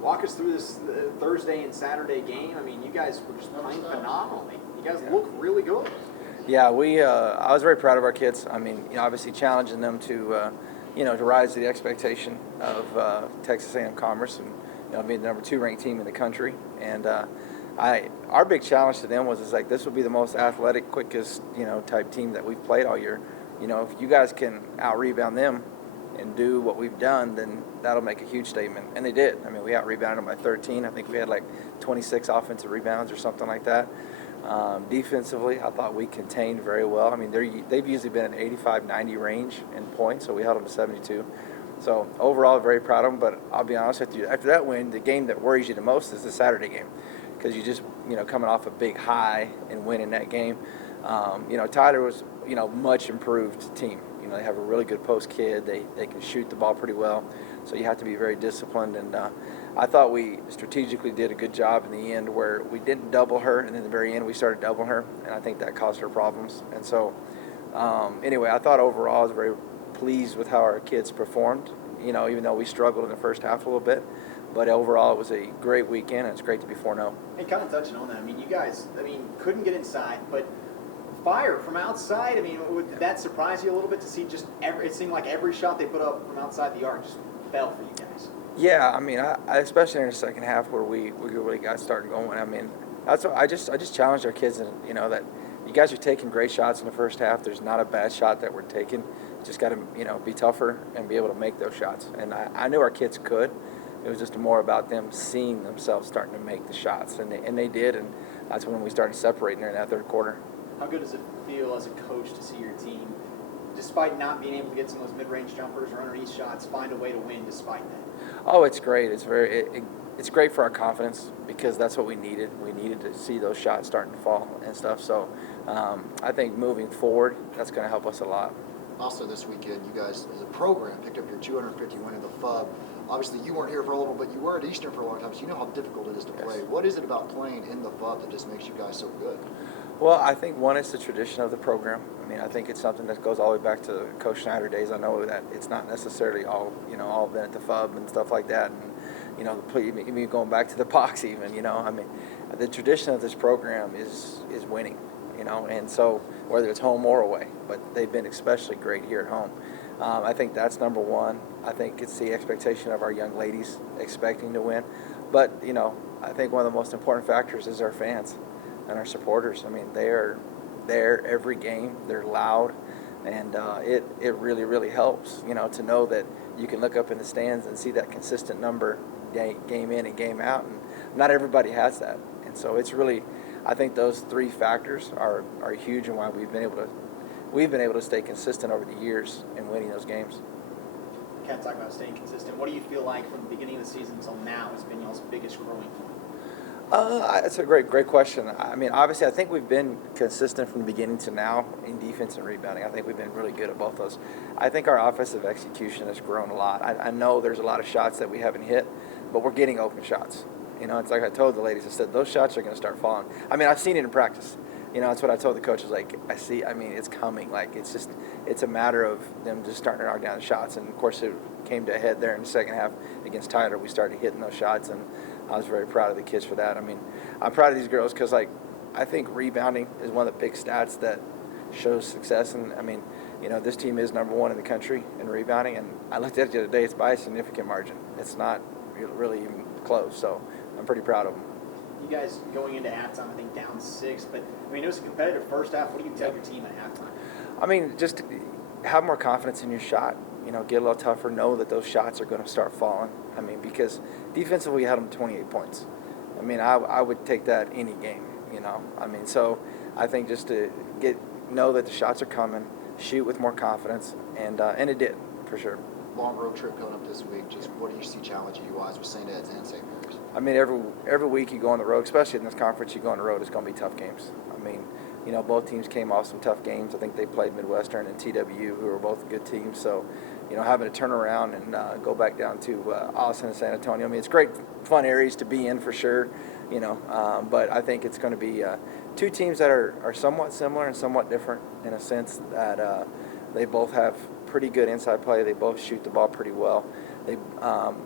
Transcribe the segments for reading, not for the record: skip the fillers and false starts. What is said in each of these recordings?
walk us through this Thursday and Saturday game. I mean, you guys were just playing phenomenally. You guys look really good. Yeah, I was very proud of our kids. I mean, obviously challenging them to, to rise to the expectation of Texas A&M-Commerce and, being the number 2 ranked team in the country. And our big challenge to them was like this will be the most athletic, quickest, type team that we've played all year. If you guys can out-rebound them and do what we've done, then that'll make a huge statement. And they did. I mean, we out-rebounded them by 13. I think we had like 26 offensive rebounds or something like that. Defensively, I thought we contained very well. I mean, they've usually been in 85-90 range in points, so we held them to 72. So overall, very proud of them. But I'll be honest with you, after that win, the game that worries you the most is the Saturday game, because you just coming off a big high and winning that game. Tyler was much improved team. They have a really good post kid. They can shoot the ball pretty well, so you have to be very disciplined. And I thought we strategically did a good job in the end where we didn't double her, and then at the very end we started doubling her, and I think that caused her problems. And so anyway, I thought overall I was very pleased with how our kids performed, even though we struggled in the first half a little bit. But overall, it was a great weekend, and it's great to be 4-0. Hey, kind of touching on that, I mean, you guys, couldn't get inside, but fire from outside. I mean, did that surprise you a little bit to see just it seemed like every shot they put up from outside the arc just fell for you guys? Yeah, I mean, I especially in the second half where we really got started going. I mean, that's what I just challenged our kids, and that you guys are taking great shots in the first half. There's not a bad shot that we're taking. Just got to be tougher and be able to make those shots. And I knew our kids could. It was just more about them seeing themselves starting to make the shots, and they did, and that's when we started separating there in that third quarter. How good does it feel as a coach to see your team, despite not being able to get some of those mid-range jumpers or underneath shots, find a way to win despite that? Oh, it's great. It's great for our confidence, because that's what we needed. We needed to see those shots starting to fall and stuff. So I think moving forward, that's going to help us a lot. Also this weekend, you guys as a program picked up your 250 win in the FUB. Obviously, you weren't here for a little, but you were at Eastern for a long time, so you know how difficult it is to play. Yes. What is it about playing in the FUB that just makes you guys so good? Well, I think one is the tradition of the program. I mean, I think it's something that goes all the way back to Coach Schneider days. I know that it's not necessarily all been at the FUB and stuff like that, and even going back to the box even. I mean, the tradition of this program is winning. And so whether it's home or away, but they've been especially great here at home. I think that's number one. I think it's the expectation of our young ladies expecting to win. But, I think one of the most important factors is our fans and our supporters. I mean, they are there every game. They're loud, and it really, really helps, to know that you can look up in the stands and see that consistent number game in and game out, and not everybody has that. And so it's really, I think those 3 factors are huge in why we've been able to stay consistent over the years in winning those games. Can't talk about staying consistent. What do you feel like from the beginning of the season until now has been y'all's biggest growing point? That's a great question. I mean, obviously, I think we've been consistent from the beginning to now in defense and rebounding. I think we've been really good at both those. I think our offensive execution has grown a lot. I know there's a lot of shots that we haven't hit, but we're getting open shots. It's like I told the ladies, I said, those shots are going to start falling. I mean, I've seen it in practice. That's what I told the coaches, like, it's coming. Like, it's a matter of them just starting to knock down the shots. And, of course, it came to a head there in the second half against Tyler. We started hitting those shots, and I was very proud of the kids for that. I mean, I'm proud of these girls because, I think rebounding is one of the big stats that shows success. And, I mean, this team is number 1 in the country in rebounding. And I looked at it the other day. It's by a significant margin. It's not really even close. So I'm pretty proud of them. You guys going into halftime, I think down 6, but it was a competitive first half. What do you tell your team at halftime? I mean, just have more confidence in your shot. Get a little tougher. Know that those shots are going to start falling. I mean, because defensively, we had them 28 points. I mean, I would take that any game. I mean, so I think just to know that the shots are coming, shoot with more confidence, and it did for sure. Long road trip coming up this week. Just what do you see challenging you wise with St. Ed's and St. Mary's? I mean, every week you go on the road, especially in this conference, you go on the road, it's going to be tough games. I mean, both teams came off some tough games. I think they played Midwestern and TWU, who are both good teams. So, having to turn around and go back down to Austin and San Antonio. I mean, it's great, fun areas to be in for sure. But I think it's going to be 2 teams that are somewhat similar and somewhat different in a sense that they both have pretty good inside play. They both shoot the ball pretty well.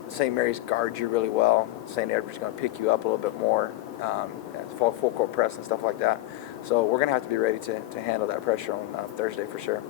St. Mary's guards you really well. St. Edward's going to pick you up a little bit more, full court press and stuff like that. So we're going to have to be ready to handle that pressure on Thursday for sure.